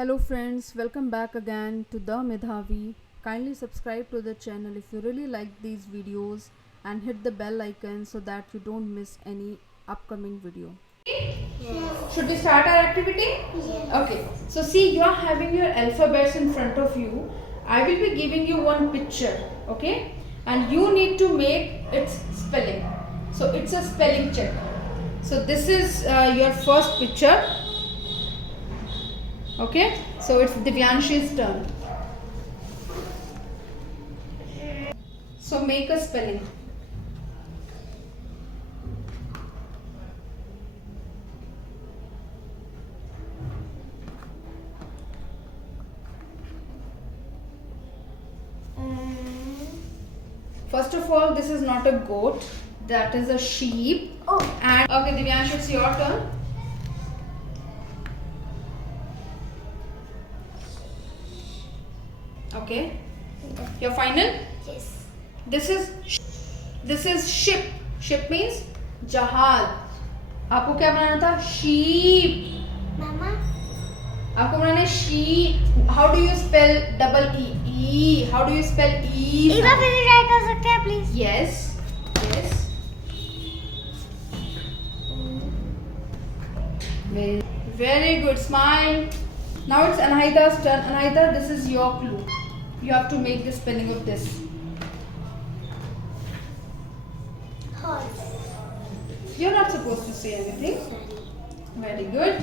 Hello friends, welcome back again to the Medhaavi. Kindly subscribe to the channel if you really like these videos and hit the bell icon so that you don't miss any upcoming video. Yes. Should we start our activity? Yes. Okay. So see, you are having your alphabets in front of you. I will be giving you one picture, okay? And you need to make its spelling. So it's a spelling check. So this is your first picture. Okay? So it's Divyanshi's turn. So make a spelling. First of all, this is not a goat, that is a sheep. Oh. And okay, Divyansh, it's your turn. Okay, your final. Yes. This is ship. Ship means जहाज. आपको क्या बनाना था? Sheep. Mama. आपको बनाना है sheep. How do you spell double E? E. How do you spell E? एक बार फिर try कर सकते हैं please? Yes. Yes. Very good. Smile. Now it's Anahita's turn. Anahita, this is your clue. You have to make the spelling of this. Horse. You're not supposed to say anything. Very good.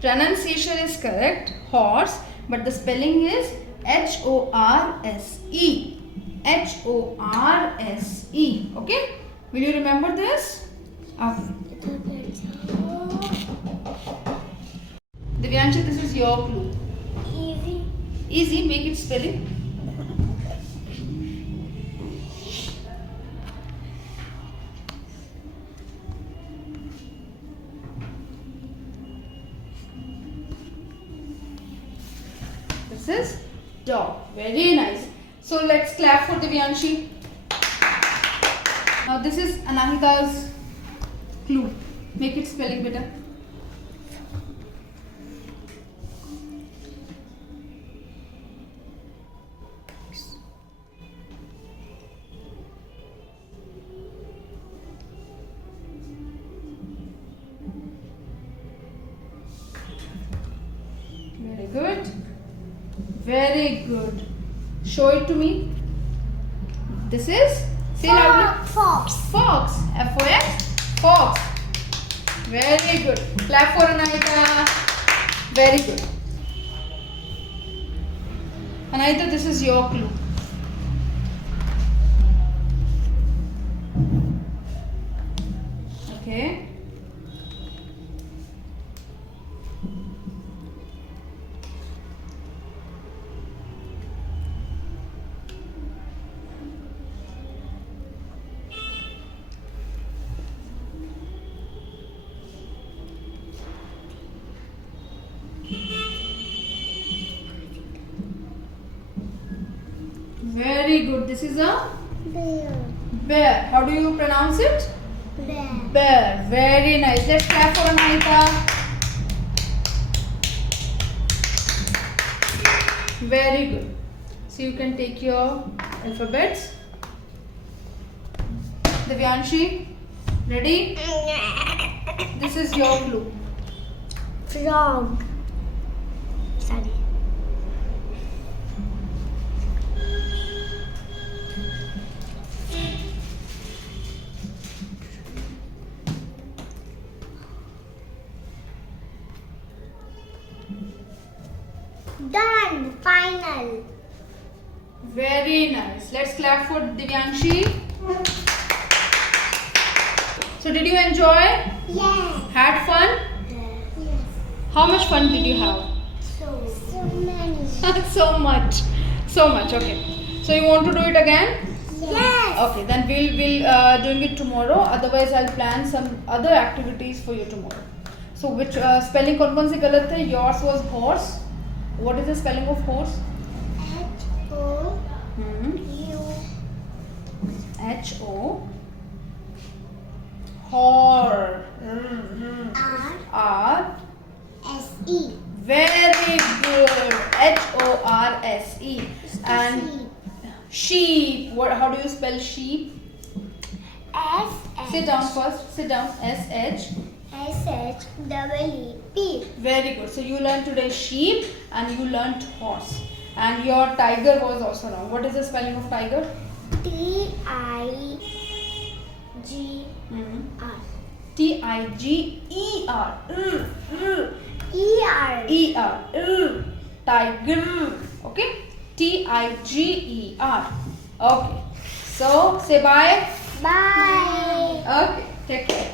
Pronunciation is correct, horse, but the spelling is H-O-R-S-E. H-O-R-S-E. Okay? Will you remember this? Divyanshi, this is your clue. Easy. Easy, make it spelling. This is dog. Very nice. So let's clap for Divyanshi. Now this is Anahita's clue. Make it spelling better. Very good. Very good. Show it to me. This is, say loudly. Fox. Fox. F-O-X. Fox. Very good. Clap for Anahita. Very good. Anahita, this is your clue. Okay. Very good. This is a Bear. bear. How do you pronounce it? Bear. Bear. Very nice. Let's clap for Anahita. Very good. So you can take your alphabets. Divyanshi, ready? This is your clue. Frog. Sorry. Done. Final. Very nice. Let's clap for Divyanshi. So did you enjoy? Yes. Had fun? Yes. How much fun did you have? So many. So much. So much. Okay. So you want to do it again? Yes. Okay, then we'll doing it tomorrow. Otherwise, I'll plan some other activities for you tomorrow. So, which spelling कौन से गलत थे? Yours was horse. What is the spelling of horse? H-O. Hor. R-S-E. Very good. H-O-R-S-E. And sheep. What? How do you spell sheep? S-H. Sit down first. Sit down. S-H. S-H-E-E-P. Very good. So you learned today sheep and you learned horse. And your tiger was also wrong. What is the spelling of tiger? T-I-G-R. T-I-G-E-R. E-R. E-R. Tiger. Okay? T-I-G-E-R. Okay. So say bye. Bye. Okay. Take care.